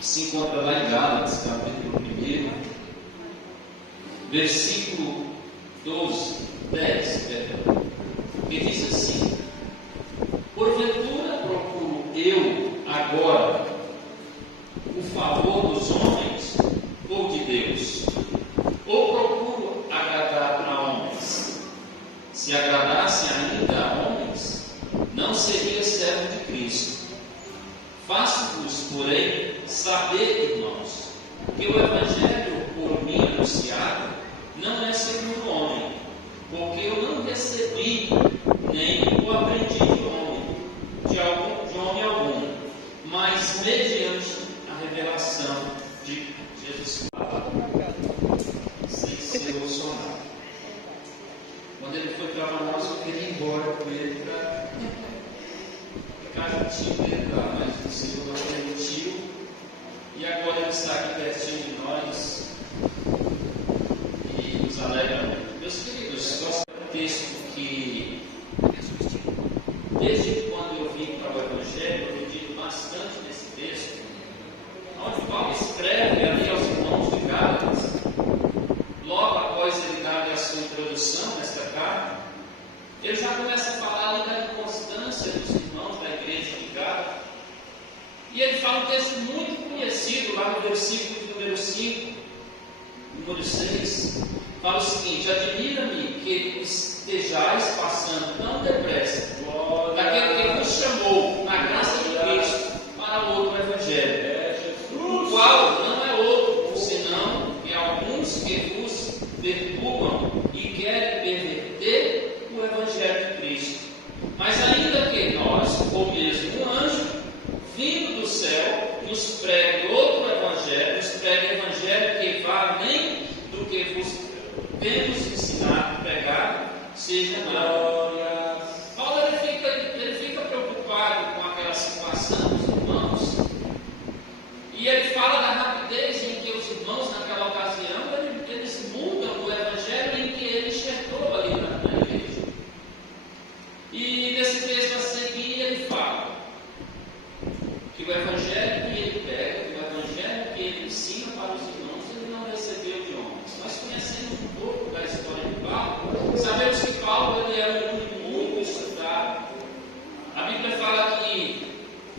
se encontra lá em Gálatas, capítulo 1, versículo 10, que diz assim: porventura procuro eu agora o favor dos homens ou de Deus? Ou procuro agradar a homens? Se agradasse ainda a homens, não seria servo de Cristo. Faço-vos, porém, saber, irmãos, que o Evangelho por mim anunciado não é segundo o homem, porque eu não recebi nem o aprendi de homem algum, mas mediante a revelação de Jesus Cristo, sem ser emocionado. Quando ele foi para nós, eu queria ir embora com ele para ficar juntinho dele lá, mas o Senhor não permitiu, e agora ele está aqui pertinho de nós e nos alegra muito. Meus queridos, gosto do texto que, desde quando eu vim para o Evangelho, eu medito bastante nesse texto, onde Paulo escreve ali aos irmãos de Gálatas, logo após ele dar a sua introdução nesta carta, ele já começa a falar ali da inconstância dos irmãos da igreja de Gálatas, e ele fala um texto muito conhecido lá no versículo de número 5, número 6, fala o seguinte: admira-me que estejais passando tão depressa daquele que vos chamou na graça de Cristo para o outro Evangelho, o qual não é outro, senão que alguns que vos perturbam e querem perverter o Evangelho de Cristo. Mas ainda que nós, ou mesmo um anjo, vindo do céu, nos pregue outro Evangelho, nos pregue Evangelho que vá além do que vos temos ensinado a pregar, seja glória. Paulo ele fica preocupado com aquela situação dos irmãos, e ele fala da rapidez em que os irmãos naquela ocasião eles mudam o Evangelho em que ele enxertou ali na igreja. E nesse texto a seguir ele fala que o Evangelho que ele pega, que o Evangelho que ele ensina para os irmãos, ele não recebeu de homens. Nós conhecemos um pouco da história de Paulo, sabemos que Paulo ele era um homem muito estudado. A Bíblia fala que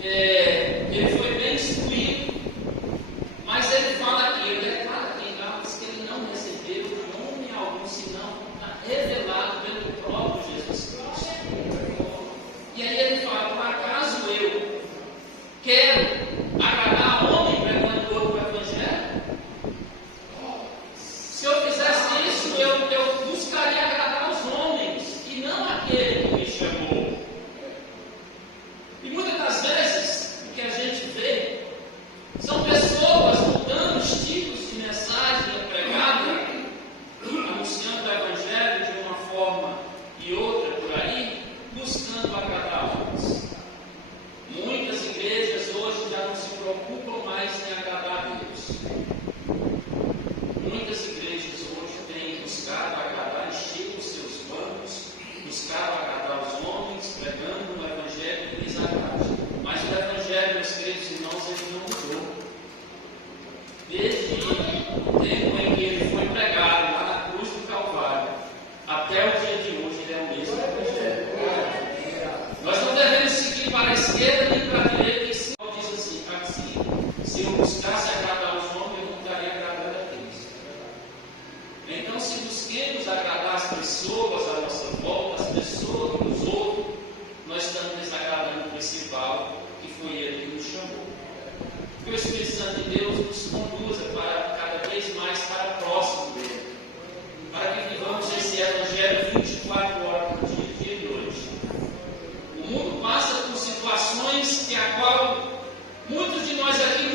ele foi bem instruído, mas ele fala aqui, ele declara aqui em Gálatas que ele não recebeu de homem algum, senão revelado pelo próprio Jesus Cristo. E aí ele fala: por acaso eu quero agradar a homem pregando outro Evangelho? Se eu fizesse isso, eu buscaria agradar os homens e não aquele que me chamou. E muitas das vezes o que a gente vê são pessoas mudando os tipos de mensagem pregada, anunciando o Evangelho de uma forma e outra por aí, buscando agradar homens. Muitas igrejas hoje já não se preocupam mais em agradar a Deus. Muitas igrejas hoje têm buscado agradar, encher os seus bancos, buscado agradar os homens, pregando um Evangelho que lhes agrade. Mas o Evangelho, meus queridos irmãos, ele não mudou. Desde o tempo em que ele foi pregado lá na cruz do Calvário, até o dia de hoje, ele é o mesmo Evangelho. Nós não devemos seguir para a esquerda nem para a direita, e se Paulo diz assim: se eu buscasse agradar os homens, eu não estaria agradando a Cristo. Então, se busquemos agradar as pessoas à nossa volta, as pessoas que nos ouvem, nós estamos desagradando o principal, que foi Ele que nos chamou. Que o Espírito Santo de Deus nos conduza para cada vez mais para próximo dele, para que vivamos esse Evangelho 24 horas por dia e noite. O mundo passa por situações que a qual muitos de nós aqui